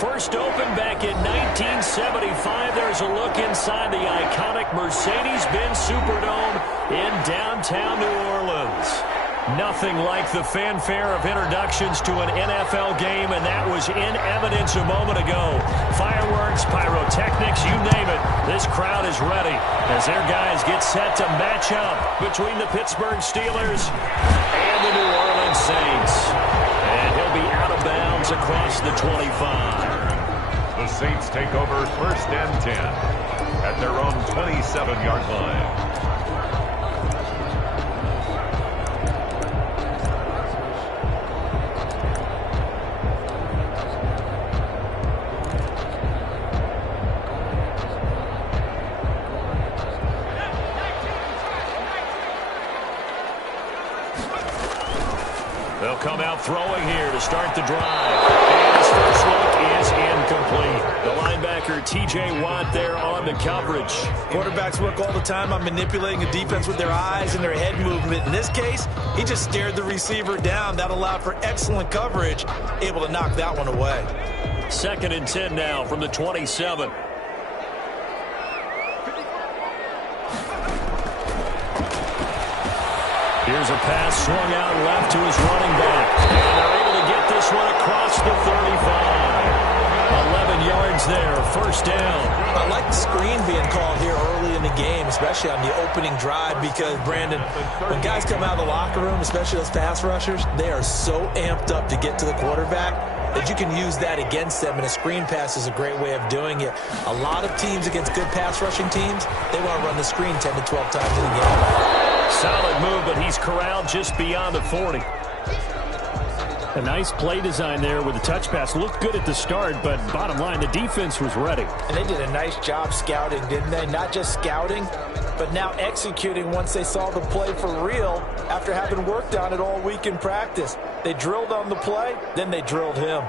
First opened back in 1975. There's a look inside the iconic Mercedes-Benz Superdome in downtown New Orleans. Nothing like the fanfare of introductions to an NFL game, and that was in evidence a moment ago. Fireworks, pyrotechnics, you name it. This crowd is ready as their guys get set to match up between the Pittsburgh Steelers and the New Orleans Saints. And he'll be out of bounds across the 25. The Saints take over 1st and 10 at their own 27-yard line. They'll come out throwing here to start the drive. And his first look is incomplete. The linebacker, T.J. Watt, there on the coverage. Quarterbacks work all the time on manipulating a defense with their eyes and their head movement. In this case, he just stared the receiver down. That allowed for excellent coverage, able to knock that one away. 2nd and 10 now from the 27. Here's a pass swung out left to his running back. And they're able to get this one across the 35. 11 yards there, 1st down. I like the screen being called here early in the game, especially on the opening drive, because, Brandon, when guys come out of the locker room, especially those pass rushers, they are so amped up to get to the quarterback that you can use that against them, and a screen pass is a great way of doing it. A lot of teams against good pass rushing teams, they want to run the screen 10 to 12 times in a game. Solid move, but he's corralled just beyond the 40. A nice play design there with the touch pass. Looked good at the start, but bottom line, the defense was ready. And they did a nice job scouting, didn't they? Not just scouting, but now executing once they saw the play for real after having worked on it all week in practice. They drilled on the play, then they drilled him.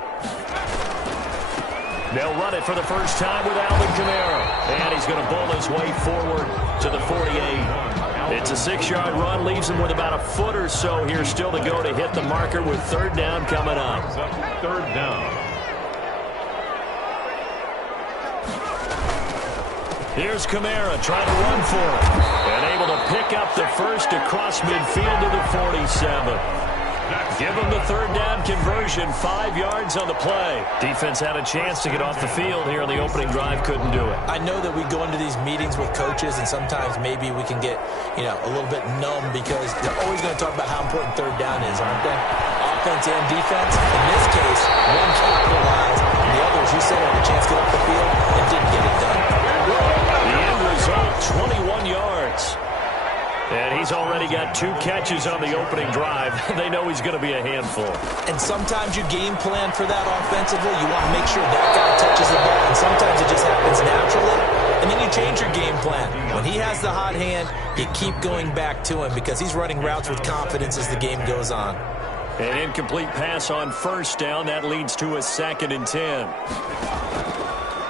They'll run it for the first time with Alvin Kamara. And he's going to bowl his way forward to the 48. It's a 6-yard run, leaves him with about a foot or so here still to go to hit the marker with 3rd down coming up. 3rd down. Here's Kamara trying to run for it. And able to pick up the first across midfield to the 47. Give him the 3rd down conversion, 5 yards on the play. Defense had a chance to get off the field here on the opening drive, couldn't do it. I know that we go into these meetings with coaches, and sometimes maybe we can get, a little bit numb because they're always going to talk about how important 3rd down is, aren't they? Offense and defense. In this case, one capitalized, and the other, as you said, had a chance to get off the field and didn't get it done. The end result, 21 yards. And he's already got 2 catches on the opening drive. They know he's going to be a handful. And sometimes you game plan for that offensively. You want to make sure that guy touches the ball. And sometimes it just happens naturally. And then you change your game plan. When he has the hot hand, you keep going back to him because he's running routes with confidence as the game goes on. An incomplete pass on 1st down. That leads to a 2nd and 10.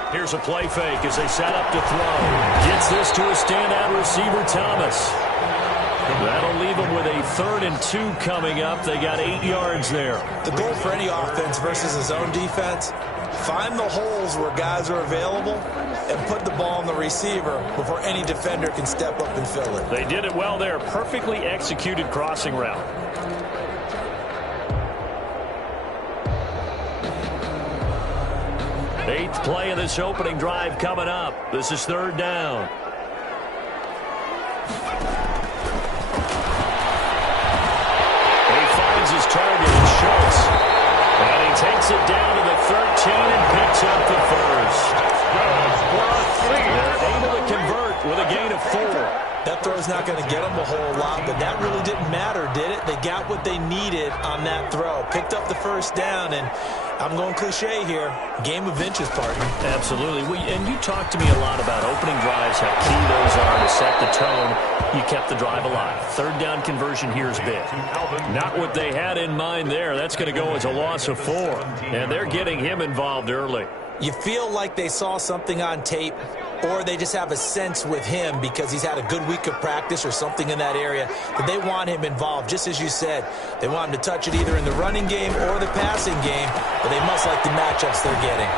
Here's a play fake as they set up to throw. Gets this to a standout receiver, Thomas. That'll leave them with a 3rd and 2 coming up. They got 8 yards there. The goal for any offense versus his own defense, find the holes where guys are available and put the ball on the receiver before any defender can step up and fill it. They did it well there. Perfectly executed crossing route. Eighth play of this opening drive coming up. This is 3rd down. He finds his target in Schultz. And he takes it down to the 13 and picks up the first. They're able to convert with a gain of 4. That throw's not going to get them a whole lot, but that really didn't matter, did it? They got what they needed on that throw. Picked up the 1st down, and I'm going cliche here. Game of inches, partner. Absolutely. And you talked to me a lot about opening drives, how key those are to set the tone. You kept the drive alive. 3rd down conversion here is big. Not what they had in mind there. That's going to go as a loss of 4. And they're getting him involved early. You feel like they saw something on tape, or they just have a sense with him because he's had a good week of practice or something in that area that they want him involved. Just as you said, they want him to touch it either in the running game or the passing game, but they must like the matchups they're getting.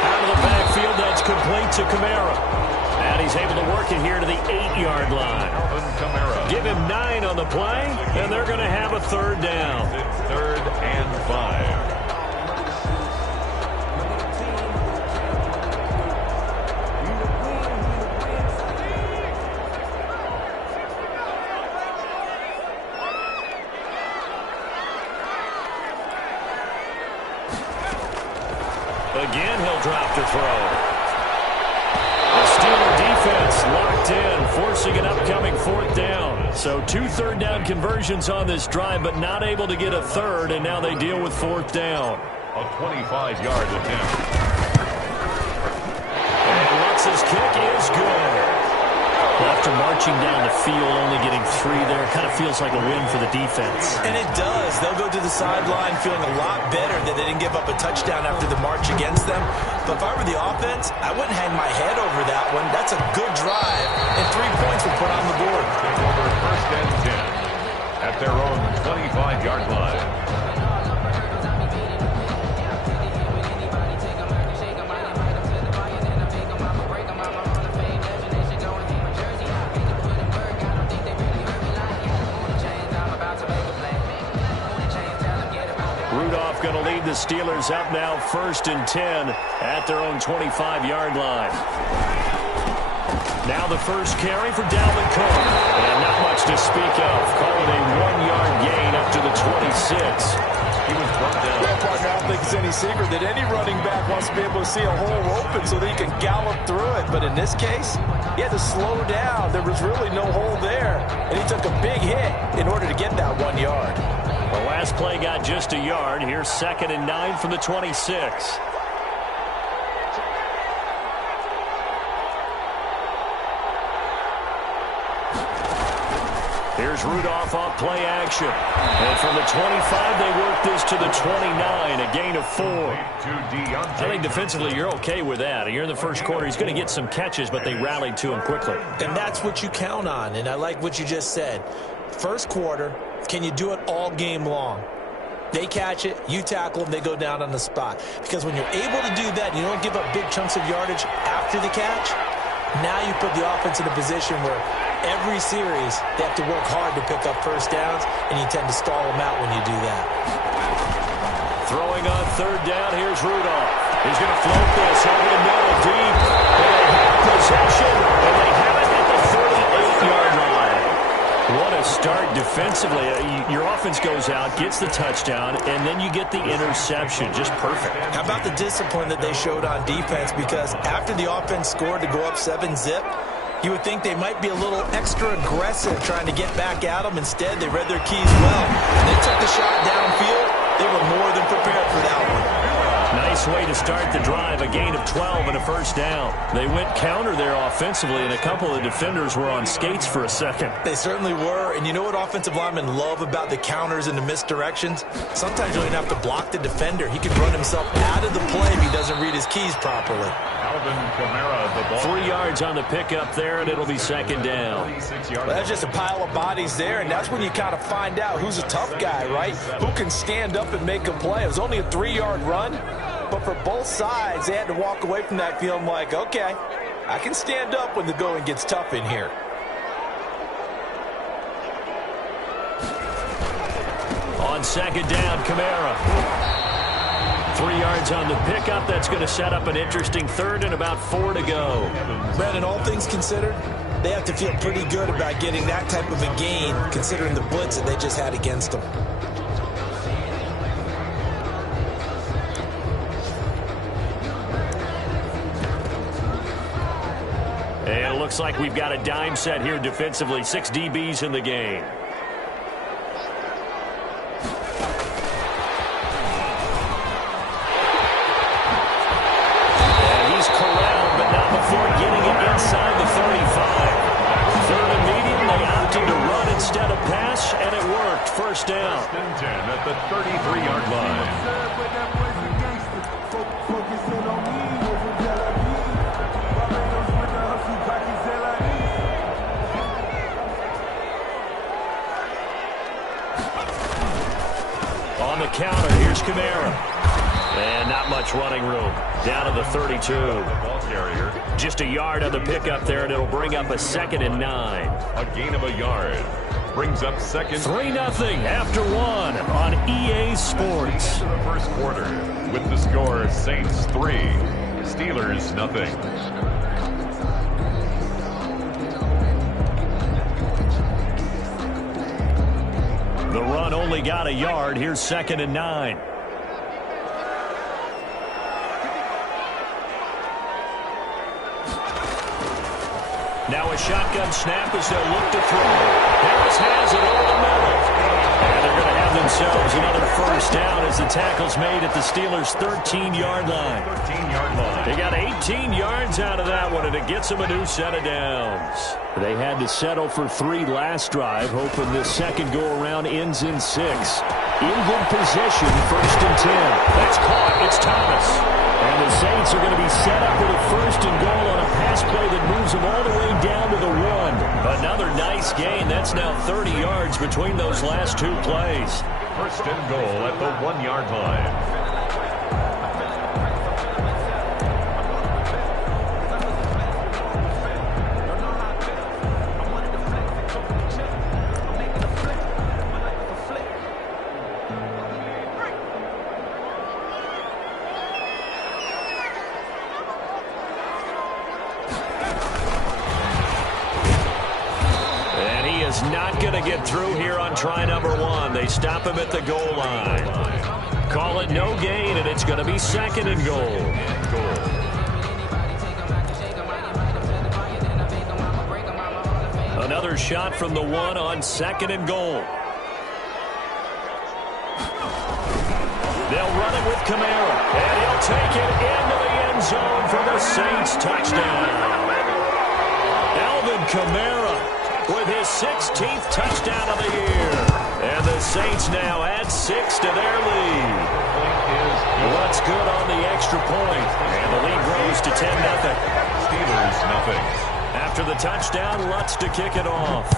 Out of the backfield, that's complete to Kamara. And he's able to work it here to the 8-yard line. Give him 9 on the play, and they're going to have a third down. It's 3rd and 5. Again, he'll drop to throw. The Steeler defense locked in, forcing an upcoming 4th down. So 2 third-down conversions on this drive, but not able to get a third, and now they deal with 4th down. A 25-yard attempt. And Lutz's kick is good. After marching down the field, only getting 3 there, kind of feels like a win for the defense. And it does. They'll go to the sideline feeling a lot better that they didn't give up a touchdown after the march against them. But if I were the offense, I wouldn't hang my head over that one. That's a good drive, and 3 points were put on the board. Over 1st and 10 at their own 25-yard line. Going to lead the Steelers up now 1st and 10 at their own 25-yard line. Now the first carry for Dalvin Cook. And not much to speak of. Call it a 1-yard gain up to the 26. He was brought down. Well, partner, I don't think it's any secret that any running back wants to be able to see a hole open so that he can gallop through it. But in this case, he had to slow down. There was really no hole there. And he took a big hit in order to get that 1 yard. The last play got just a yard. Here's 2nd and 9 from the 26. Here's Rudolph off play action. And from the 25, they work this to the 29, a gain of 4. I think defensively you're okay with that. You're in the first quarter. He's going to get some catches, but they rallied to him quickly. And that's what you count on, and I like what you just said. First quarter, can you do it all game long? They catch it, you tackle them, they go down on the spot. Because when you're able to do that, you don't give up big chunks of yardage after the catch, now you put the offense in a position where every series they have to work hard to pick up first downs, and you tend to stall them out when you do that. Throwing on 3rd down, here's Rudolph. He's going to float this over the middle deep. And they have possession, and they have it at the 38-yard line. What a start defensively. Your offense goes out, gets the touchdown, and then you get the interception. Just perfect. How about the discipline that they showed on defense? Because after the offense scored to go up 7-zip, you would think they might be a little extra aggressive trying to get back at them. Instead, they read their keys well. They took the shot downfield. They were more than prepared for that one. Nice way to start the drive, a gain of 12 and a first down. They went counter there offensively, and a couple of defenders were on skates for a second. They certainly were, and you know what offensive linemen love about the counters and the misdirections? Sometimes you don't even have to block the defender. He can run himself out of the play if he doesn't read his keys properly. Kamara, the ball. 3 yards on the pickup there, and it'll be 2nd down. Well, that's just a pile of bodies there, and that's when you kind of find out who's a tough guy, right? Who can stand up and make a play. It was only a 3-yard run, but for both sides, they had to walk away from that feeling like, okay, I can stand up when the going gets tough in here. On 2nd down, Kamara. 3 yards on the pickup. That's going to set up an interesting 3rd and about 4 to go. Brandon, all things considered, they have to feel pretty good about getting that type of a gain, considering the blitz that they just had against them. And it looks like we've got a dime set here defensively. 6 DBs in the game. Inside the 35. 3rd and medium, they opted to run instead of pass, and it worked. First down. 1st and 10 at the 33-yard line. On the counter, here's Kamara. And not much running room. Down to the 32. Just a yard on the pickup there, and it'll bring up a 2nd and 9. A gain of a yard. Brings up second. 3-0 after 1 on EA Sports. Into the first quarter with the score Saints 3, Steelers 0. The run only got a yard. Here's 2nd and 9. Now a shotgun snap as they'll look to throw. Harris has it over the middle. And they're going to have themselves another first down as the tackle's made at the Steelers' 13-yard line. 13-yard line. They got 18 yards out of that one, and it gets them a new set of downs. They had to settle for 3 last drive, hoping this second go-around ends in 6. In good position, 1st and 10. That's caught. It's Thomas. And the Saints are going to be set up with a 1st and goal on a pass play that moves them all the way down to the 1. Another nice gain. That's now 30 yards between those last 2 plays. 1st and goal at the 1-yard line. Not going to get through here on try number 1. They stop him at the goal line. Call it no gain, and it's going to be 2nd and goal. Another shot from the 1 on 2nd and goal. They'll run it with Kamara, and he'll take it into the end zone for the Saints touchdown. Alvin Kamara with his 16th touchdown of the year. And the Saints now add 6 to their lead. What's good on the extra point? And the lead grows to 10-0. Steelers 0. After the touchdown, Lutz to kick it off.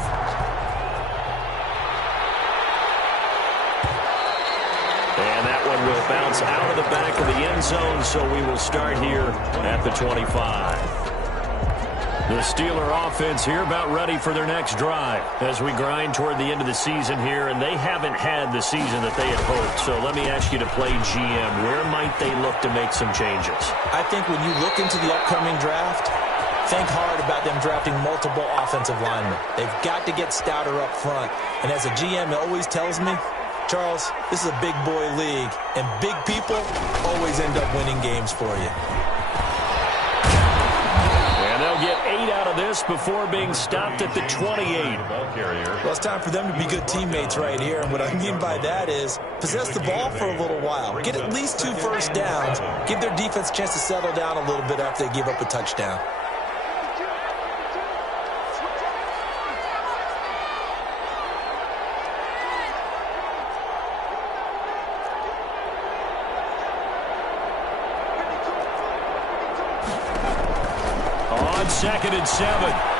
And that one will bounce out of the back of the end zone, so we will start here at the 25. The Steeler offense here about ready for their next drive as we grind toward the end of the season here, and they haven't had the season that they had hoped. So let me ask you to play GM. Where might they look to make some changes? I think when you look into the upcoming draft, think hard about them drafting multiple offensive linemen. They've got to get stouter up front. And as a GM, it always tells me, Charles, this is a big boy league, and big people always end up winning games for you. Get 8 out of this before being stopped at the 28. Well, it's time for them to be good teammates right here. And what I mean by that is possess the ball for a little while. Get at least 2 first downs. Give their defense a chance to settle down a little bit after they give up a touchdown. On 2nd and 7,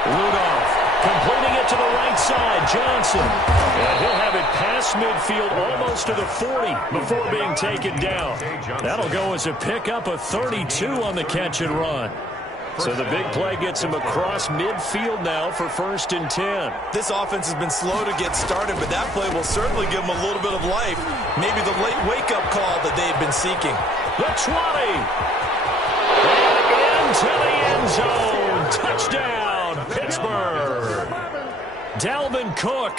Rudolph completing it to the right side. Johnson, and he'll have it past midfield almost to the 40 before being taken down. That'll go as a pickup of 32 on the catch and run. So the big play gets him across midfield now for 1st and 10. This offense has been slow to get started, but that play will certainly give them a little bit of life. Maybe the late wake-up call that they had been seeking. The 20. And into the end zone. Touchdown, Pittsburgh. Dalvin Cook,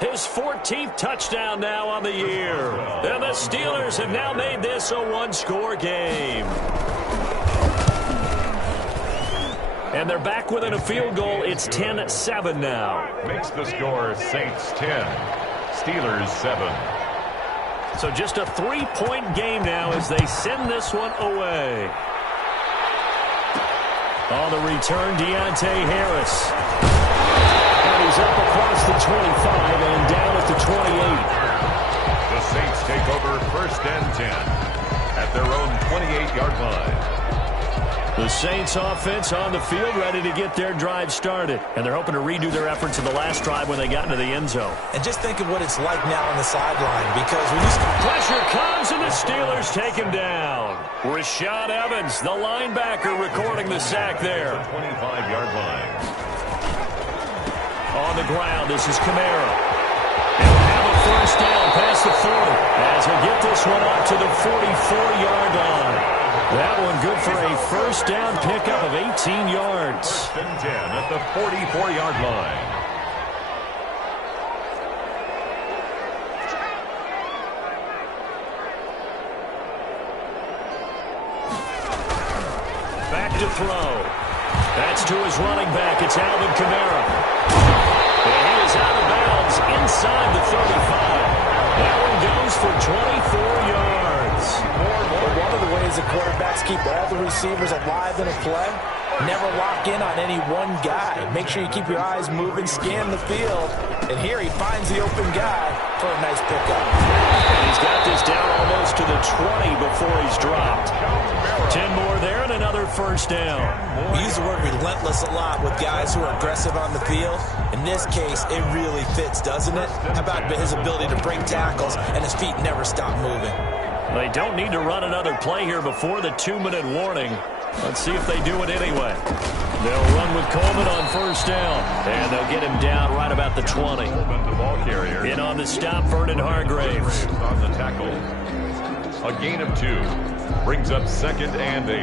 his 14th touchdown now on the year. And the Steelers have now made this a 1-score game. And they're back within a field goal. It's 10-7 now. Makes the score Saints 10, Steelers 7. So just a 3-point game now as they send this one away. On the return, Deontay Harris. And he's up across the 25 and down at the 28. The Saints take over 1st and 10 at their own 28-yard line. The Saints offense on the field, ready to get their drive started. And they're hoping to redo their efforts in the last drive when they got into the end zone. And just think of what it's like now on the sideline, because when you... Pressure comes, and the Steelers take him down. Rashad Evans, the linebacker, recording the sack there. 25-yard line. On the ground, this is Kamara. He'll have a first down past the 40 as he'll get this one up to the 44-yard line. That one good for a first down pickup of 18 yards. First and 10 at the 44-yard line. Back to throw. That's to his running back. It's Alvin Kamara. And he is out of bounds inside the 35. That one goes for 24 yards. One of the ways the quarterbacks keep all the receivers alive in a play, never lock in on any one guy. Make sure you keep your eyes moving, scan the field. And here he finds the open guy for a nice pickup. And he's got this down almost to the 20 before he's dropped. 10 more there and another first down. We use the word relentless a lot with guys who are aggressive on the field. In this case, it really fits, doesn't it? How about his ability to break tackles and his feet never stop moving? They don't need to run another play here before the 2-minute warning. Let's see if they do it anyway. They'll run with Coleman on first down, and they'll get him down right about the 20. The ball carrier. In on the stop, Vernon Hargraves. On the tackle. A gain of 2. Brings up 2nd and 8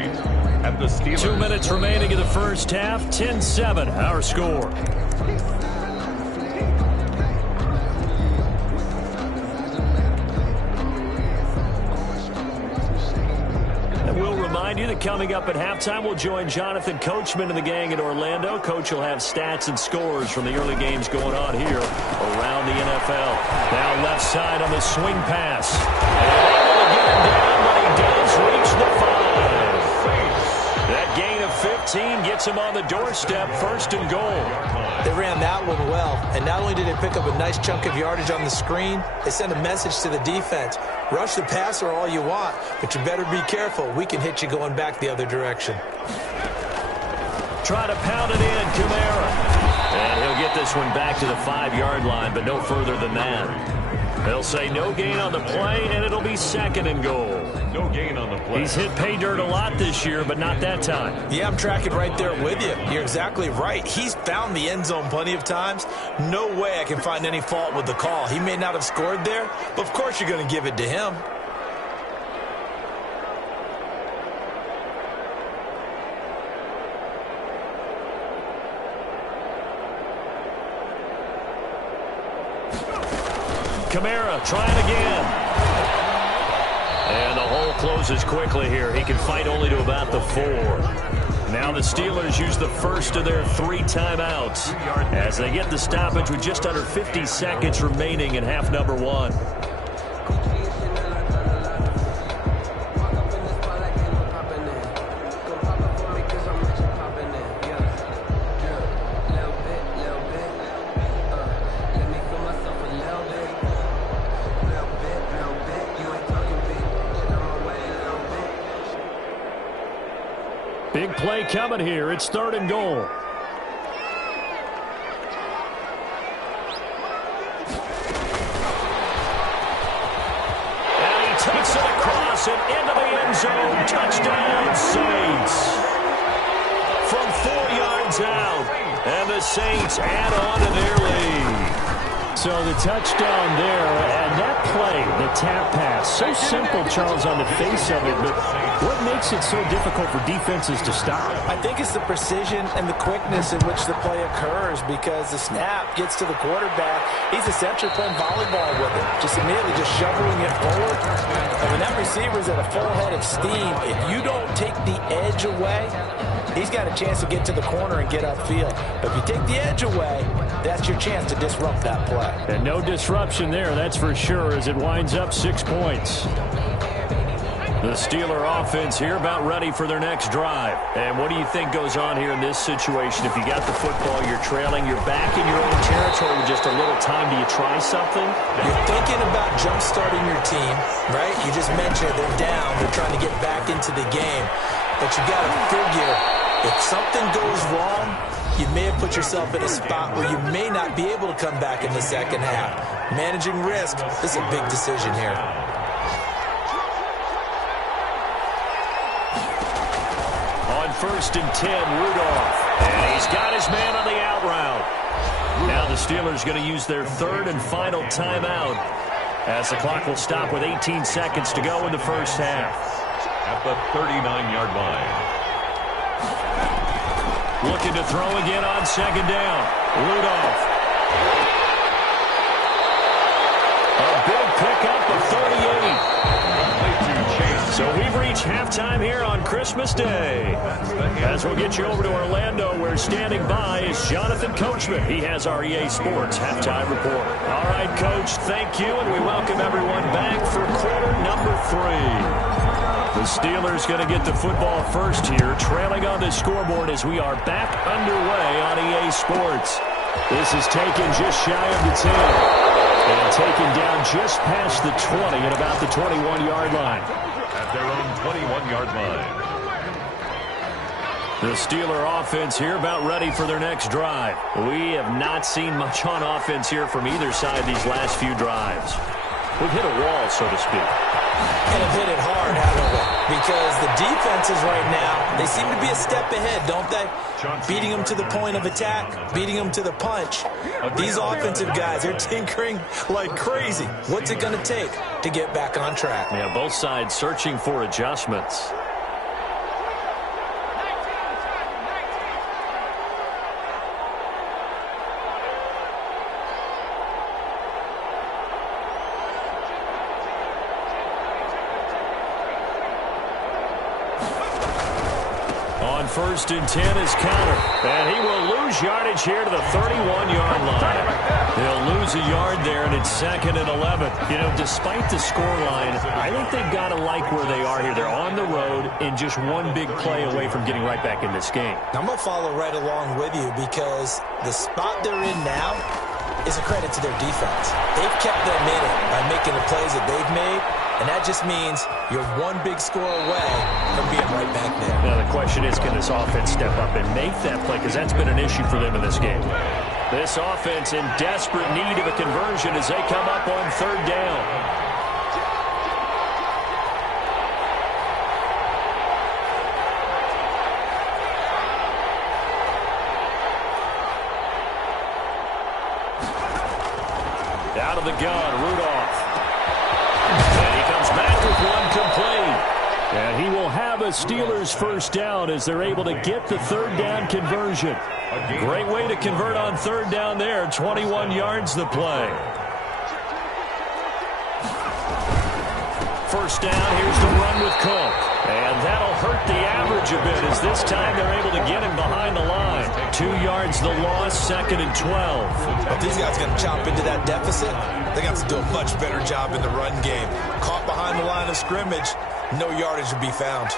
at the Steelers. 2 minutes remaining in the first half. 10-7, our score. You that coming up at halftime, we'll join Jonathan Coachman and the gang in Orlando. Coach will have stats and scores from the early games going on here around the NFL. Now left side on the swing pass. And able to get him down, but he does reach the 5. That gain of 15 gets him on the doorstep, 1st and goal. They ran that one well, and not only did they pick up a nice chunk of yardage on the screen, they sent a message to the defense. Rush the passer all you want, but you better be careful. We can hit you going back the other direction. Try to pound it in, Kamara. And he'll get this one back to the 5-yard line, but no further than that. They'll say no gain on the play, and it'll be 2nd and goal. No gain on the play. He's hit pay dirt a lot this year, but not that time. Yeah, I'm tracking right there with you. You're exactly right. He's found the end zone plenty of times. No way I can find any fault with the call. He may not have scored there, but of course you're going to give it to him. Kamara trying again. And the hole closes quickly here. He can fight only to about the 4. Now the Steelers use the first of their 3 timeouts as they get the stoppage with just under 50 seconds remaining in half number 1. Big play coming here. It's 3rd and goal. And he takes it across and into the end zone. Touchdown, Saints. From 4 yards out. And the Saints add on to their lead. So the touchdown there, and that play, the tap pass, so simple, Charles, on the face of it, but what makes it so difficult for defenses to stop? I think it's the precision and the quickness in which the play occurs, because the snap gets to the quarterback. He's essentially playing volleyball with it, just immediately just shoveling it forward. And when that receiver's at a full head of steam, if you don't take the edge away, he's got a chance to get to the corner and get upfield. But if you take the edge away, that's your chance to disrupt that play. And no disruption there, that's for sure, as it winds up 6 points. The Steeler offense here about ready for their next drive. And what do you think goes on here in this situation? If you got the football, you're trailing, you're back in your own territory with just a little time. Do you try something? You're thinking about jump-starting your team, right? You just mentioned they're down. They're trying to get back into the game. But you got to figure, if something goes wrong, you may have put yourself in a spot where you may not be able to come back in the second half. Managing risk, this is a big decision here. On 1st and 10, Rudolph. And he's got his man on the out route. Now the Steelers going to use their 3rd and final timeout as the clock will stop with 18 seconds to go in the first half. At the 39-yard line. Looking to throw again on 2nd down. Rudolph. A big pickup of 38. So we've reached halftime here on Christmas Day. As we'll get you over to Orlando, where standing by is Jonathan Coachman. He has our EA Sports halftime report. All right, Coach, thank you, and we welcome everyone back for quarter number 3. The Steelers going to get the football first here, trailing on the scoreboard as we are back underway on EA Sports. This is taken just shy of the 10 and taken down just past the 20 at about the 21-yard line. At their own 21-yard line. The Steeler offense here about ready for their next drive. We have not seen much on offense here from either side these last few drives. We've hit a wall, so to speak. And have hit it hard, haven't we? Because the defenses right now, they seem to be a step ahead, don't they? Beating them to the point of attack, beating them to the punch. These offensive guys, they're tinkering like crazy. What's it going to take to get back on track? Yeah, both sides searching for adjustments. On 1st and 10 is counter. And he will lose yardage here to the 31-yard line. He'll lose a yard there, and it's 2nd and 11. You know, despite the scoreline, I think they've got to like where they are here. They're on the road and just one big play away from getting right back in this game. I'm going to follow right along with you because the spot they're in now is a credit to their defense. They've kept them in it by making the plays that they've made. And that just means you're one big score away from being right back there. Now, the question is, can this offense step up and make that play? Because that's been an issue for them in this game. This offense in desperate need of a conversion as they come up on 3rd down. Out of the gun, Rudolph. And he comes back with one complete. And he will have a Steelers first down as they're able to get the 3rd down conversion. Great way to convert on 3rd down there. 21 yards the play. First down, here's the run with Cook. And that'll hurt the average a bit as this time they're able to get him behind the line. 2 yards the loss, 2nd and 12. If these guys are going to chop into that deficit, they got to do a much better job in the run game. Caught behind the line of scrimmage, no yardage to be found.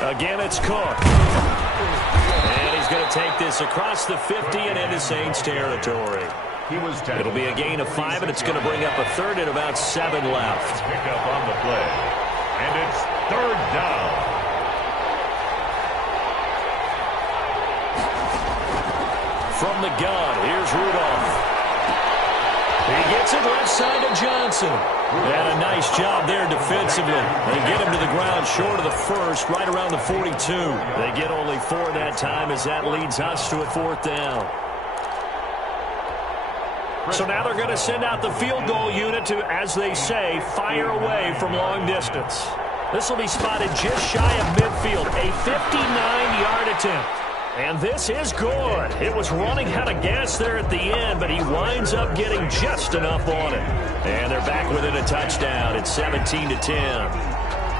Again, it's Cook. And he's going to take this across the 50 and into Saints territory. It'll be a gain of 5, and it's going to bring up a 3rd and about 7 left. Pick up on the play. And it's 3rd down. From the gun, here's Rudolph. He gets it left side to Johnson. And a nice job there defensively. They get him to the ground short of the 1st, right around the 42. They get only 4 that time as that leads us to a 4th down. So now they're going to send out the field goal unit to, as they say, fire away from long distance. This will be spotted just shy of midfield, a 59-yard attempt. And this is good. It was running out of gas there at the end, but he winds up getting just enough on it. And they're back within a touchdown. It's 17-10.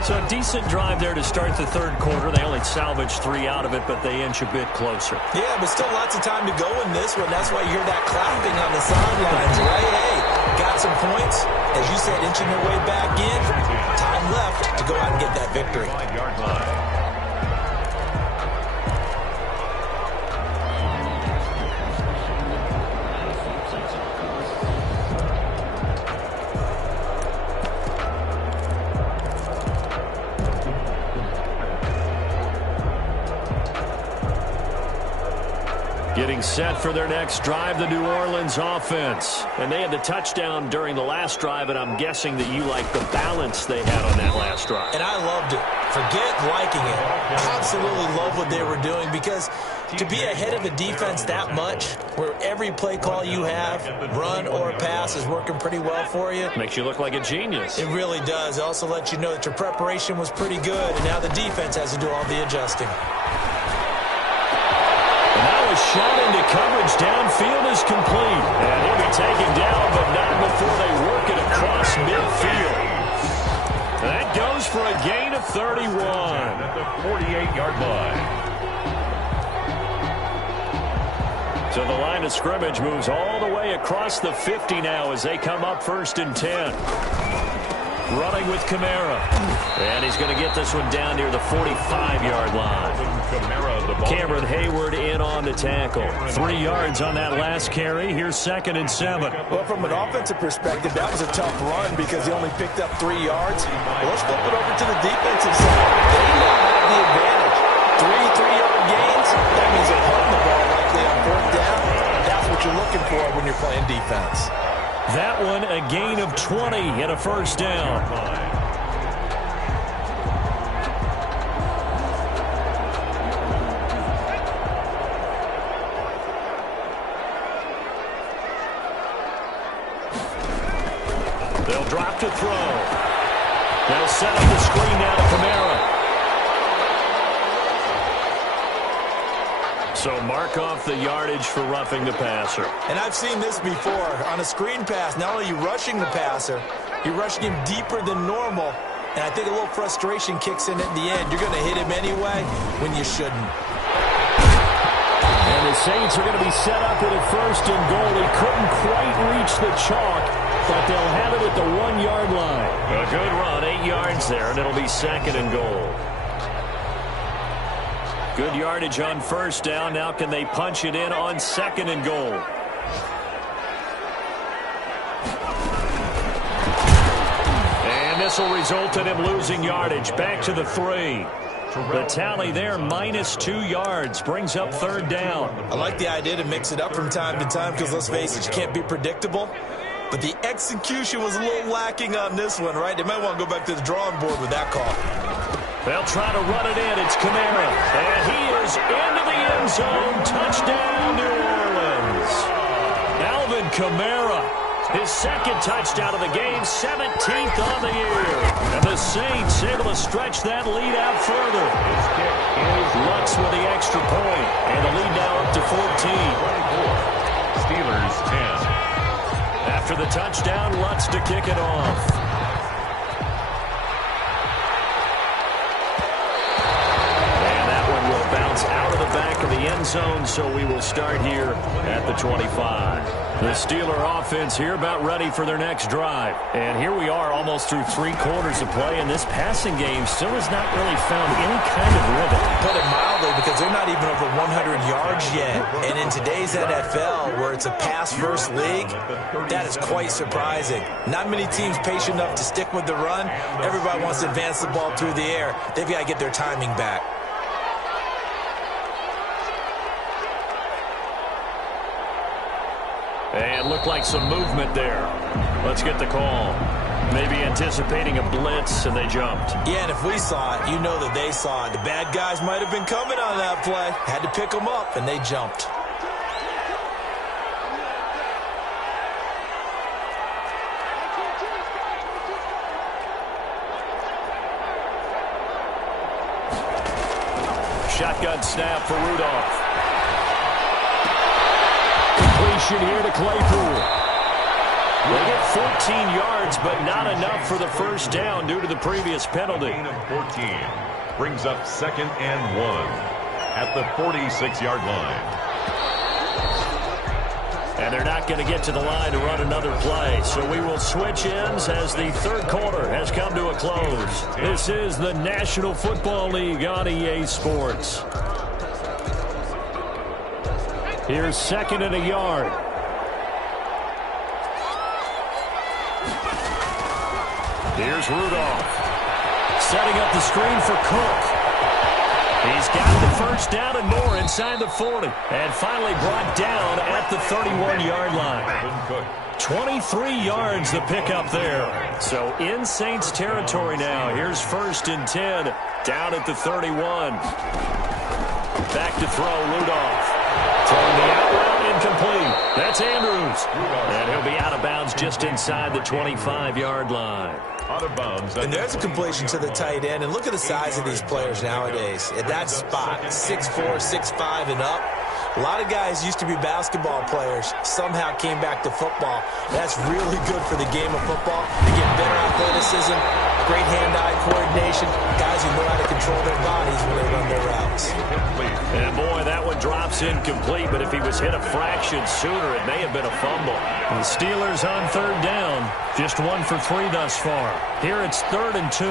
So a decent drive there to start the 3rd quarter. They only salvaged 3 out of it, but they inch a bit closer. Yeah, but still lots of time to go in this one. That's why you hear that clapping on the sidelines, right? Hey, got some points, as you said, inching their way back in. Time left to go out and get that victory. 5-yard line. Getting set for their next drive, the New Orleans offense. And they had the touchdown during the last drive, and I'm guessing that you like the balance they had on that last drive. And I loved it. Forget liking it. Absolutely love what they were doing, because to be ahead of a defense that much, where every play call you have, run or pass, is working pretty well for you. Makes you look like a genius. It really does. It also lets you know that your preparation was pretty good, and now the defense has to do all the adjusting. A shot into coverage downfield is complete. And he'll be taken down, but not before they work it across midfield. That goes for a gain of 31. At the 48-yard line. So the line of scrimmage moves all the way across the 50 now as they come up 1st and 10. Running with Kamara. And he's going to get this one down near the 45-yard line. Cameron Hayward in on the tackle. 3 yards on that last carry. Here's 2nd and 7. Well, from an offensive perspective, that was a tough run because he only picked up 3 yards. Well, let's flip it over to the defensive side. They now have the advantage. 3-3-yard gains. That means they're holding the ball likely on 4th down. That's what you're looking for when you're playing defense. That one a gain of 20 and a 1st down. They'll drop to throw. They'll set up the screen now to Kamara. So mark off the yardage for roughing the passer. And I've seen this before. On a screen pass, not only are you rushing the passer, you're rushing him deeper than normal. And I think a little frustration kicks in at the end. You're going to hit him anyway when you shouldn't. And the Saints are going to be set up with a 1st and goal. He couldn't quite reach the chalk, but they'll have it at the 1-yard line. A good run, 8 yards there, and it'll be 2nd and goal. Good yardage on 1st down. Now can they punch it in on 2nd and goal? And this will result in him losing yardage. Back to the 3. The tally there, -2 yards, brings up 3rd down. I like the idea to mix it up from time to time because, let's face it, you can't be predictable. But the execution was a little lacking on this one, right? They might want to go back to the drawing board with that call. They'll try to run it in. It's Kamara. And he is into the end zone. Touchdown, New Orleans. Alvin Kamara. His 2nd touchdown of the game, 17th on the year. And the Saints able to stretch that lead out further. Lutz with the extra point. And the lead now up to 14. Steelers 10. After the touchdown, Lutz to kick it off. Out of the back of the end zone, so we will start here at the 25. The Steeler offense here about ready for their next drive. And here we are almost through 3 quarters of play, and this passing game still has not really found any kind of rhythm. Put it mildly, because they're not even over 100 yards yet. And in today's NFL, where it's a pass-first league, that is quite surprising. Not many teams patient enough to stick with the run. Everybody wants to advance the ball through the air. They've got to get their timing back. And looked like some movement there. Let's get the call. Maybe anticipating a blitz, and they jumped. Yeah, and if we saw it, you know that they saw it. The bad guys might have been coming on that play. Had to pick them up, and they jumped. Shotgun snap for Rudolph. Completion here to Claypool. They get 14 yards, but not enough for the 1st down due to the previous penalty. Gain of 14 brings up 2nd and 1 at the 46-yard line. And they're not going to get to the line to run another play. So we will switch ends as the third quarter has come to a close. This is the National Football League on EA Sports. Here's second and a yard. Here's Rudolph. Setting up the screen for Cook. He's got the first down and more inside the 40. And finally brought down at the 31-yard line. 23 yards the pickup there. So in Saints territory now. Here's first and 10 down at the 31. Back to throw, Rudolph. Throwing the out route, incomplete. That's Andrews. And he'll be out of bounds just inside the 25-yard line. Out of bounds. And there's a completion to the tight end. And look at the size of these players nowadays. At that spot, 6'4", 6'5", and up. A lot of guys used to be basketball players, somehow came back to football. That's really good for the game of football. You get better athleticism, great hand-eye coordination, guys who know how to control their bodies when they run their routes. And boy, that one drops incomplete, but if he was hit a fraction sooner, it may have been a fumble. The Steelers on third down, just 1 for 3 thus far. Here it's 3rd and 2.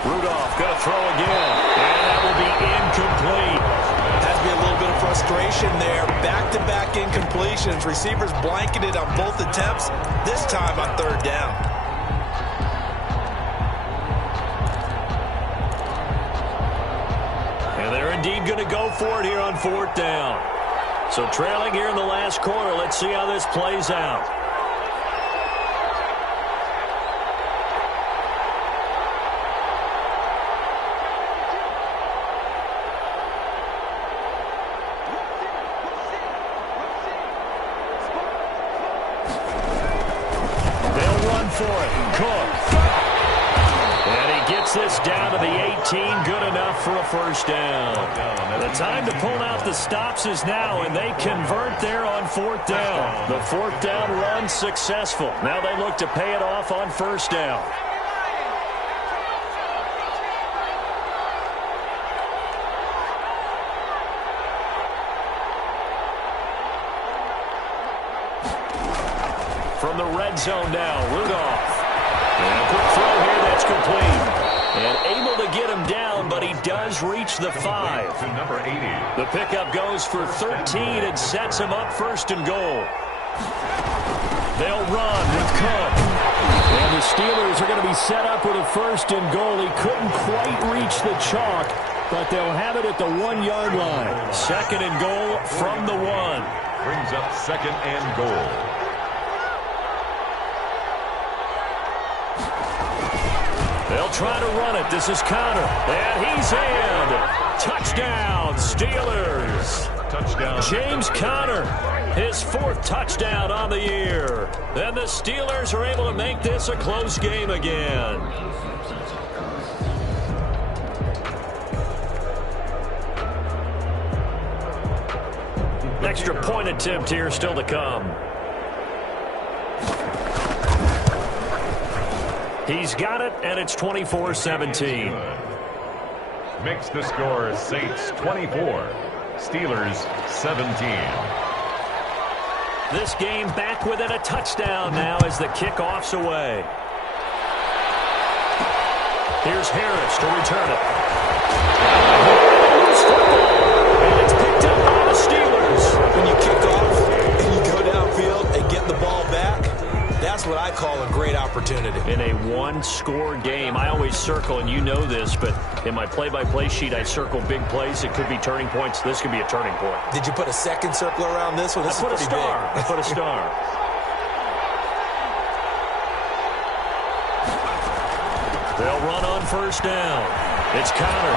Rudolph going to throw again, and that will be incomplete. Has to be a little bit of frustration there. Back-to-back incompletions. Receivers blanketed on both attempts, this time on third down. And they're indeed going to go for it here on 4th down. So trailing here in the last quarter, let's see how this plays out. This down to the 18, good enough for a first down. The time to pull out the stops is now, and they convert there on 4th down. The 4th down run successful. Now they look to pay it off on 1st down. From the red zone now, Rudolph. And a quick throw here that's complete. And able to get him down, but he does reach the 5. To number 80. The pickup goes for 13 and sets him up 1st and goal. They'll run with Cook. And the Steelers are going to be set up with a 1st and goal. He couldn't quite reach the chalk, but they'll have it at the 1-yard line. 2nd and goal from the 1. Brings up 2nd and goal. They'll try to run it. This is Conner. And he's in. Touchdown, Steelers. Touchdown. James Conner, his 4th touchdown on the year. And the Steelers are able to make this a close game again. Extra point attempt here still to come. He's got it, and it's 24-17. Makes the score Saints 24, Steelers 17. This game back within a touchdown now as the kickoff's away. Here's Harris to return it. And it's picked up by the Steelers. When you kick off and you go downfield and get the ball back, that's what I call a great opportunity. In a one-score game, I always circle, and you know this, but in my play-by-play sheet, I circle big plays. It could be turning points. This could be a turning point. Did you put a second circle around this one? This is pretty big. I put a star. They'll run on 1st down. It's Conner.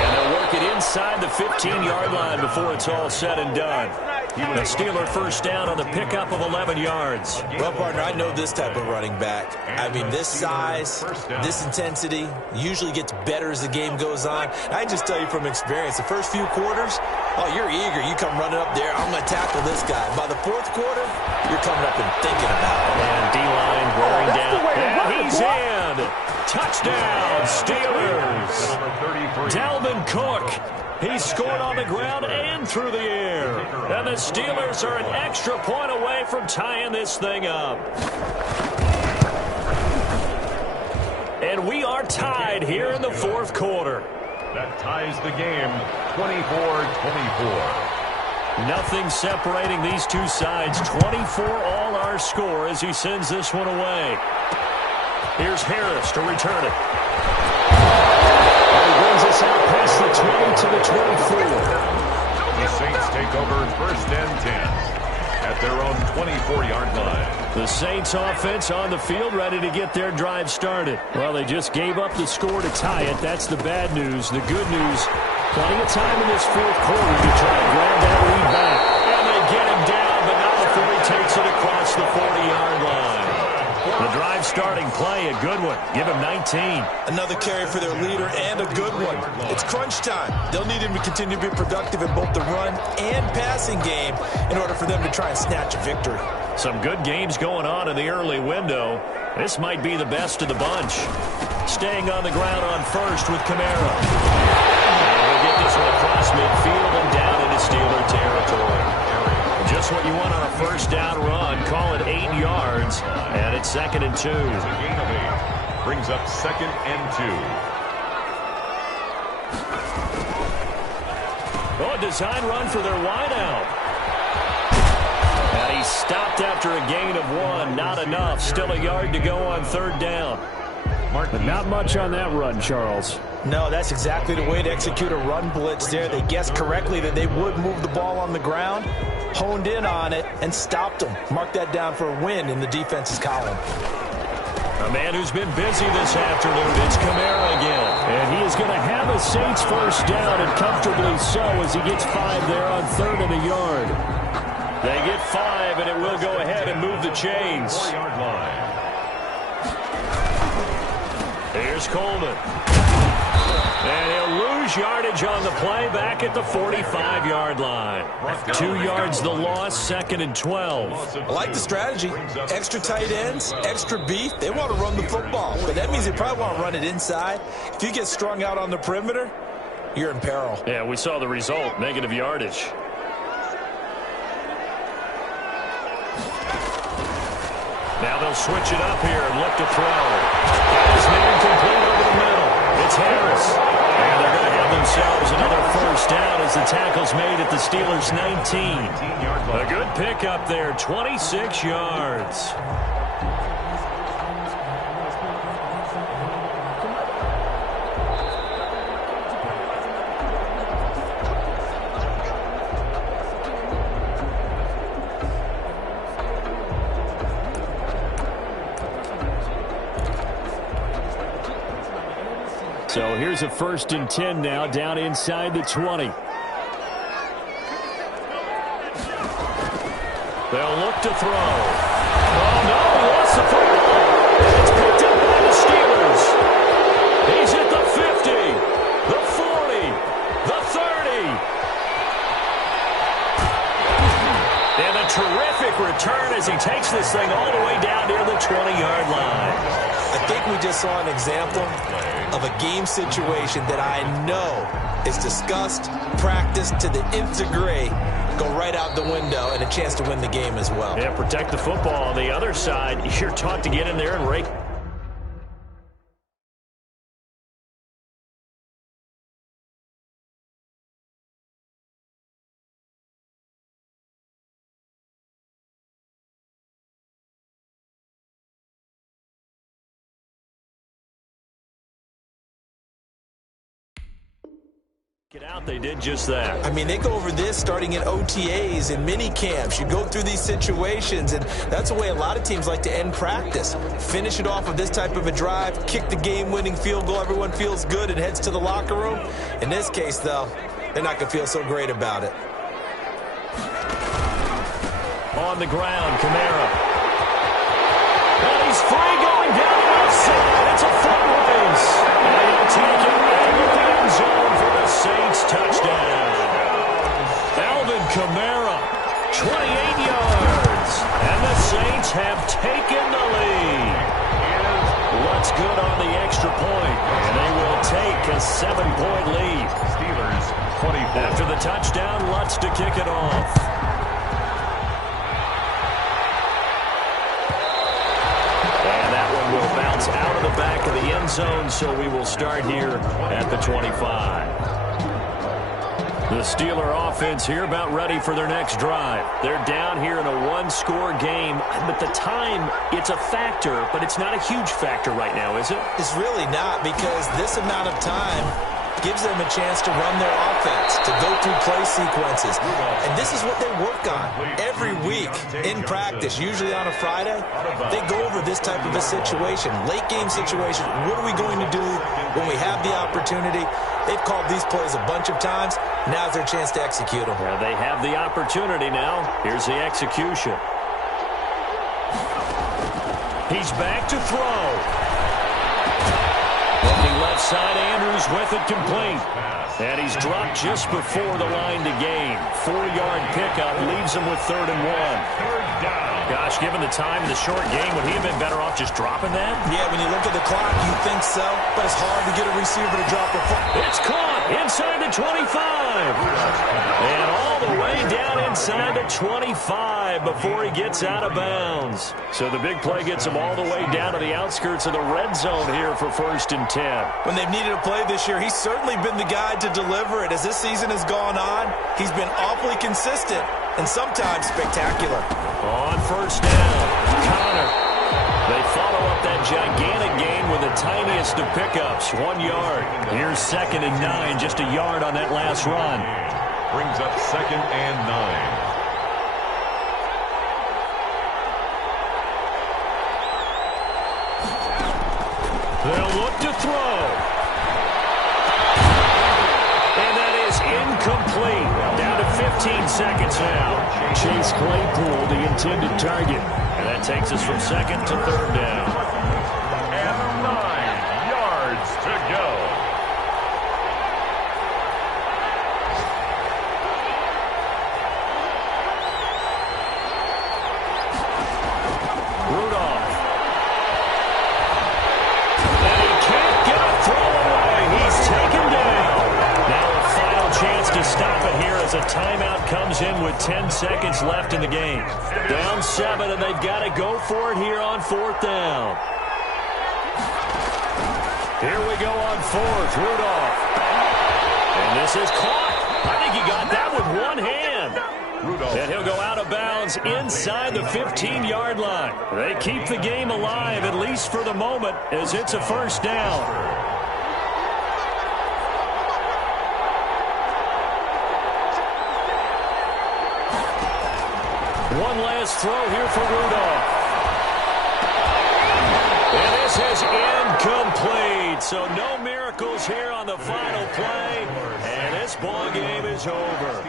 And they'll work it inside the 15-yard line before it's all said and done. The Steeler 1st down on the pickup of 11 yards. Well, partner, I know this type of running back. I mean, this size, this intensity usually gets better as the game goes on. I just tell you from experience, the first few quarters, oh, you're eager. You come running up there, I'm going to tackle this guy. By the 4th quarter, you're coming up and thinking about it. And D-line wearing down. And he's in. Touchdown, Steelers. Dalvin Cook. He scored on the ground and through the air. And the Steelers are an extra point away from tying this thing up. And we are tied here in the fourth quarter. That ties the game, 24-24. Nothing separating these two sides. 24 all our score as he sends this one away. Here's Harris to return it. He brings us out past the 20 to the 24. The Saints take over first and 10 at their own 24-yard line. The Saints offense on the field ready to get their drive started. Well, they just gave up the score to tie it. That's the bad news. The good news, plenty of time in this fourth quarter to try and grab that lead back. And they get him down, but not before he takes it across the 40-yard line. The drive starting play, a good one. Give him 19. Another carry for their leader and a good one. It's crunch time. They'll need him to continue to be productive in both the run and passing game in order for them to try and snatch a victory. Some good games going on in the early window. This might be the best of the bunch. Staying on the ground on first with Kamara. And we'll get this one across midfield and down into Steeler territory. Just what you want on a first down run. Call it 8 yards. And it's 2nd and 2. It's a gain of 8. Brings up 2nd and 2. Oh, a design run for their wideout. And he stopped after a gain of 1. Not enough. Still a yard to go on 3rd down. But not much on that run, Charles. No, that's exactly the way to execute a run blitz there. They guessed correctly that they would move the ball on the ground, honed in on it, and stopped them. Mark that down for a win in the defense's column. A man who's been busy this afternoon, it's Kamara again. And he is going to have a Saints first down, and comfortably so, as he gets 5 there on 3rd and a yard. They get 5, and it will go ahead and move the chains. 4-yard line. Here's Coleman. And he'll lose yardage on the play back at the 45-yard line. 2 yards the loss, 2nd and 12. I like the strategy. Extra tight ends, extra beef. They want to run the football, but that means they probably want to run it inside. If you get strung out on the perimeter, you're in peril. Yeah, we saw the result, negative yardage. Now they'll switch it up here and look to throw. Got his man complete over the middle. It's Harris. And they're going to have themselves another first down as the tackle's made at the Steelers' 19. A good pickup there, 26 yards. So here's a 1st and 10 now, down inside the 20. They'll look to throw. Oh, no, he lost the football. It's picked up by the Steelers. He's at the 50, the 40, the 30. And a terrific return as he takes this thing all the way down near the 20-yard line. I think we just saw an example of a game situation that I know is discussed, practiced to the nth degree, go right out the window, and a chance to win the game as well. Yeah, protect the football. On the other side, you're taught to get in there and rake. Get out, they did just that. I mean, they go over this starting in OTAs and mini camps. You go through these situations, and that's the way a lot of teams like to end practice. Finish it off with this type of a drive, kick the game-winning field goal. Everyone feels good and heads to the locker room. In this case, though, they're not going to feel so great about it. On the ground, Kamara. And he's free going down the left side. It's a foot race. And he'll take it right with the end zone for the Saints touchdown. Alvin Kamara, 28 yards. And the Saints have taken the lead. Let's good on the extra point. And they will take a 7-point lead. Steelers 24. After the touchdown, Lutz to kick it off. And that one will bounce out of the back of the end zone, so we will start here at the 25. The Steeler offense here about ready for their next drive. They're down here in a one-score game, but the time, it's a factor, but it's not a huge factor right now, is it? It's really not, because this amount of time gives them a chance to run their offense, to go through play sequences. And this is what they work on every week in practice, usually on a Friday. They go over this type of a situation, late game situation. What are we going to do when we have the opportunity? They've called these plays a bunch of times. Now's their chance to execute them. Well, they have the opportunity now. Here's the execution. He's back to throw. Looking left side, Andrews with it complete. And he's dropped just before the line to gain. 4-yard pickup leaves him with 3rd and 1. Gosh, given the time in the short game, would he have been better off just dropping that? Yeah, when you look at the clock, you think so, but it's hard to get a receiver to drop a foot. It's caught inside the 25. And all the way down inside the 25 before he gets out of bounds. So the big play gets him all the way down to the outskirts of the red zone here for 1st and 10. When they've needed a play this year, he's certainly been the guy to deliver it. As this season has gone on, he's been awfully consistent and sometimes spectacular. On 1st down, Connor. They follow up that gigantic gain with the tiniest of pickups, 1 yard. Here's 2nd and 9, just a yard on that last run. Brings up 2nd and 9. They'll look to throw. And that is incomplete. Down to 15 seconds now. Chase Claypool, the intended target. And that takes us from 2nd to 3rd down. And 9 yards to go. Rudolph. And he can't get a throw away. He's taken down. Now a final chance to stop it here as a timeout comes in with 10 seconds left in the game. Down 7, and they've got to go for it here on 4th down. Here we go on 4th. Rudolph. And this is caught. I think he got that with one hand. Rudolph. And he'll go out of bounds inside the 15-yard line. They keep the game alive, at least for the moment, as it's a 1st down. One last throw here for Rudolph. And this is incomplete. So no miracles here on the final play. And this ball game is over.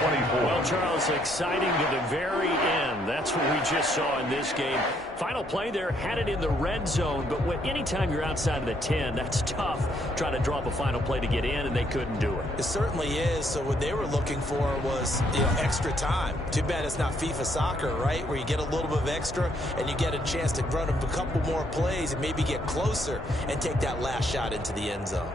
24. Well, Charles, exciting to the very end. That's what we just saw in this game. Final play there, had it in the red zone, but anytime you're outside of the 10, that's tough trying to draw up a final play to get in, and they couldn't do it. It certainly is. So what they were looking for was extra time. Too bad it's not FIFA soccer, right, where you get a little bit of extra and you get a chance to run up a couple more plays and maybe get closer and take that last shot into the end zone.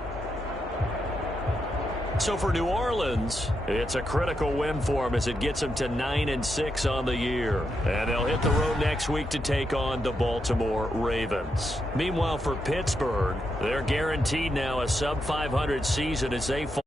So for New Orleans, it's a critical win for them as it gets them to 9-6 on the year. And they'll hit the road next week to take on the Baltimore Ravens. Meanwhile, for Pittsburgh, they're guaranteed now a sub-500 season as they fall.